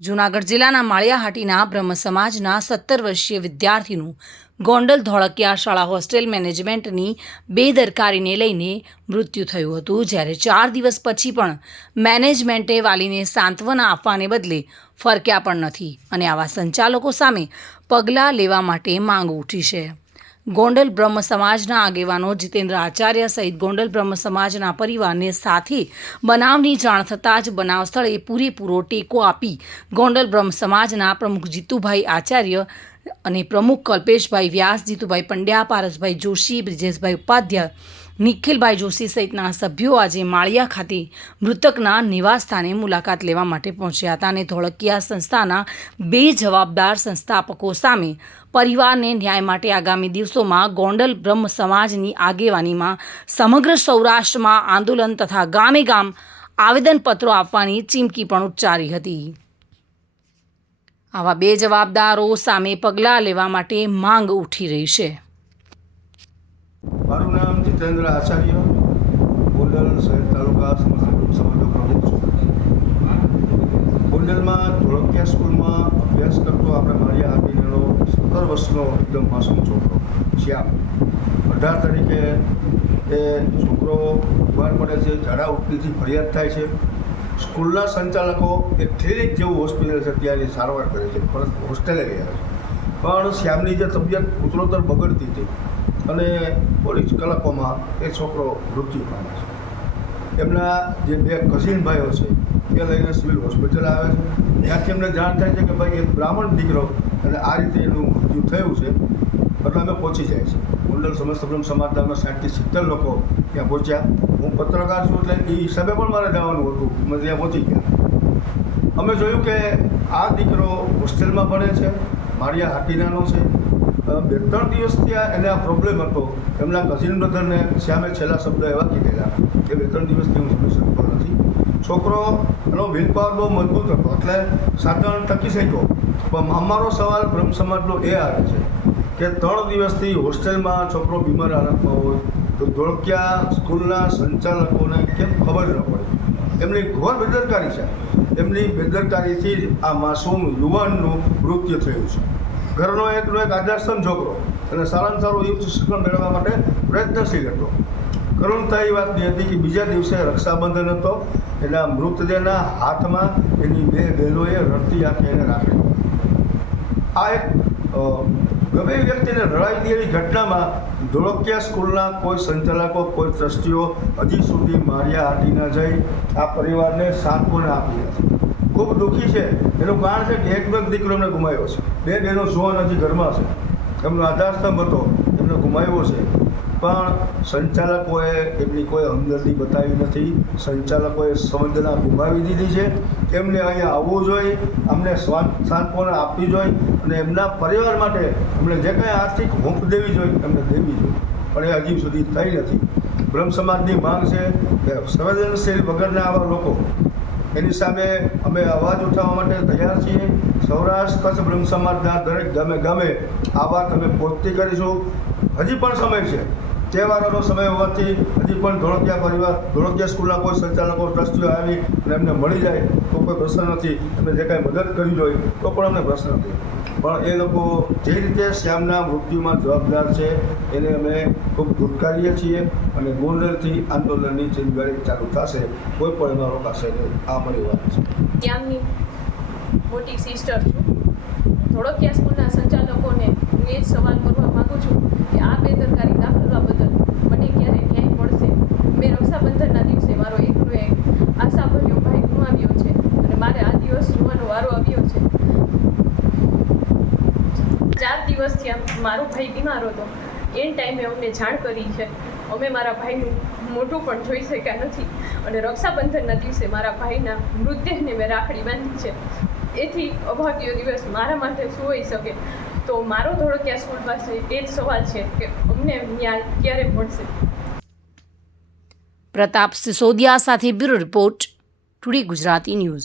જૂનાગઢ જિલ્લાના માળિયાહાટીના બ્રહ્મ સમાજના સત્તર વર્ષીય વિદ્યાર્થીનું ગોંડલ ધોળકિયા શાળા હોસ્ટેલ મેનેજમેન્ટની બેદરકારીને લઈને મૃત્યુ થયું હતું. જ્યારે ચાર દિવસ પછી પણ મેનેજમેન્ટે વાલીને સાંત્વના આપવાને બદલે ફરક્યા પણ નથી અને આવા સંચાલકો સામે પગલાં લેવા માટે માંગ ઉઠી છે. ગોંડલ બ્રહ્મ સમાજના આગેવાનો જીતેન્દ્ર આચાર્ય સહિત ગોંડલ બ્રહ્મ સમાજના પરિવારને સાથે બનાવની જાણ થતાં જ બનાવ સ્થળે પૂરેપૂરો ટેકો આપી ગોંડલ બ્રહ્મ સમાજના પ્રમુખ જીતુભાઈ આચાર્ય અને પ્રમુખ કલ્પેશભાઈ વ્યાસ, જીતુભાઈ પંડ્યા, પારસભાઈ જોશી, બ્રિજેશભાઈ ઉપાધ્યાય નિખિલભાઈ જોશી સહિતના સભ્યો આજે માળિયા ખાતે મૃતકના નિવાસસ્થાને મુલાકાત લેવા માટે પહોંચ્યા હતા અને ધોળકિયા સંસ્થાના બે જવાબદાર સંસ્થાપકો સામે પરિવારને ન્યાય માટે આગામી દિવસોમાં ગોંડલ બ્રહ્મ સમાજની આગેવાનીમાં સમગ્ર સૌરાષ્ટ્રમાં આંદોલન તથા ગામે ગામ આવેદનપત્રો આપવાની ચીમકી પણ ઉચ્ચારી હતી. આવા બે જવાબદારો સામે પગલાં લેવા માટે માંગ ઉઠી રહી છે. જીતેન્દ્ર આચાર્ય ગોંડલ શહેર તાલુકા સમાજો પ્રમુખ છું. ગોંડલમાં ધોળકિયા સ્કૂલમાં અભ્યાસ કરતો આપણે મારી હાટીનેલો સત્તર વર્ષનો એકદમ માસૂમ છોકરો, શ્યામ. અઢાર તારીખે એ છોકરો બીમાર પડે છે, ઝાડા ઉલટીથી ફરિયાદ થાય છે. સ્કૂલના સંચાલકો એક ક્લિનિક જેવું હોસ્પિટલ છે ત્યાંની સારવાર કરે છે, પરત હોસ્ટેલે ગયા છે. પણ શ્યામની જે તબિયત ઉત્તરોત્તર બગડતી હતી અને પોલીસ કલાકોમાં એ છોકરો મૃત્યુ પામે છે. એમના જે બે કઝિન ભાઈઓ છે, એ લઈને સિવિલ હોસ્પિટલ આવે છે. ત્યાંથી એમને જાણ થાય છે કે ભાઈ એક બ્રાહ્મણ દીકરો અને આ રીતે એનું મૃત્યુ થયું છે. એટલે અમે પહોંચી જાય છે. કુંડલ સમસ્ત બ્રહ્મ સમાજના સાઠથી સિત્તેર લોકો ત્યાં પહોંચ્યા. હું પત્રકાર છું એટલે એ હિસાબે પણ મારે જવાનું હતું. અમે ત્યાં પહોંચી ગયા. અમે જોયું કે આ દીકરો હોસ્ટેલમાં ભણે છે, માળિયા હાટીનાનો છે. બે ત્રણ દિવસથી આ એને આ પ્રોબ્લેમ હતો. એમના કઝિન બ્રધરને શ્યામે છેલ્લા શબ્દ એવા કીધેલા. કે બે ત્રણ દિવસથી હું સમજી શકતો નથી. છોકરો એનો વિલ પાવર બહુ મજબૂત હતો. એટલે સાધારણ ટકી શક્યો પણ અમારો સવાલ બ્રહ્મ સમાજનો એ આવે છે કે ત્રણ દિવસથી હોસ્ટેલમાં છોકરો બીમાર હાલતમાં હોય, તો ધોળકિયા સ્કૂલના સંચાલકોને કેમ ખબર ન પડે? એમની ઘોર બેદરકારી છે. એમની બેદરકારીથી જ આ માસૂમ યુવાનનું મૃત્યુ થયું છે. ઘરનો એકનો એક આદર્શમ છોકરો અને સારામાં સારું ઉચ્ચ શિક્ષણ મેળવવા માટે પ્રયત્નશીલ હતો કરુણતા એ વાતની હતી કે બીજા દિવસે રક્ષાબંધન હતો એના મૃતદેહના હાથમાં એની બે બહેનોએ રડતી આંખે એને રાખી. આ એક ગમે વ્યક્તિને રડાવી દે એવી ઘટનામાં ધોળકિયા સ્કૂલના કોઈ સંચાલકો, કોઈ ટ્રસ્ટીઓ હજી સુધી માર્યા હાટી ન જઈ આ પરિવારને સાંત્વના આપી નથી ખૂબ દુઃખી છે. એનું કારણ છે કે એક બે દીકરો એમને ગુમાવ્યો છે. બે બહેનો જુવાન હજી ઘરમાં છે. એમનો આધારસ્તંભ હતો. એમને ગુમાવ્યો છે. પણ સંચાલકોએ એમની કોઈ હમદર્દી બતાવી નથી. સંચાલકોએ સંવેદના ગુમાવી દીધી છે. એમને અહીંયા આવવું જોઈએ. અમને સ્વાન, સાંત્વના આપવી જોઈએ. અને એમના પરિવાર માટે એમણે જે કાંઈ આર્થિક હૂંફ દેવી જોઈએ, એમને દેવી જોઈએ. પણ એ હજી સુધી થઈ નથી. બ્રહ્મ સમાજની માંગ છે કે સંવેદનશીલ વગરના આવા લોકો એની સામે અમે અવાજ ઉઠાવવા માટે તૈયાર છીએ. સૌરાષ્ટ્ર કચ્છ બ્રહ્મ સમાજના દરેક ગામે ગામે આ વાત અમે પહોંચતી કરીશું. હજી પણ સમય છે. તહેવારોનો સમય હોવાથી હજી પણ ધોળકિયા પરિવાર, ધોળકિયા સ્કૂલના કોઈ સંચાલકો, ટ્રસ્ટીઓ આવી અને એમને મળી જાય તો કોઈ પ્રશ્ન નથી. એમને જે કાંઈ મદદ કરવી જોઈએ તો પણ અમને પ્રશ્ન નથી. પણ એ લોકો જે રીતે શ્યામના મૃત્યુમાં જવાબદાર છે, એને અમે ખૂબ ધૂટકારીએ છીએ અને ગોંડલથી આંદોલનની ચિંગારી ચાલુ થશે, કોઈ પણ એમાં રોકાશે નહીં. આ મારી વાત છે. ત્યાંની મોટી સિસ્ટર છું. ધોળકિયા સ્કૂલના સંચાલકોને હું એ જ સવાલ કરવા માગું છું કે આ બેદરકારી દાખવવા બદલ મને ક્યારે ન્યાય મળશે મેં રક્ષાબંધનના દિવસે મારો એકનો એક આશાભર્યો ભાઈ ગુમાવ્યો છે અને મારે આ દિવસ જોવાનો વારો આવ્યો છે ચાર થયા મારો ભાઈ બીમાર હતો. એ ટાઈમે અમને જાણ કરી છે. અમે મારા ભાઈનું મોટું પણ જોઈ શક્યા નથી. અને રક્ષાબંધનના દિવસે મારા ભાઈના મૃતદેહને મેં રાખડી બાંધી છે. એથી અભાગ્ય દિવસ મારા માટે શું હોઈ શકે. તો મારો ધોળકિયા સ્કૂલ પાસે? એ જ સવાલ છે કે અમને ન્યાય ક્યારે મળશે? પ્રતાપ સિસોદિયા સાથે bureau report today Gujarati news.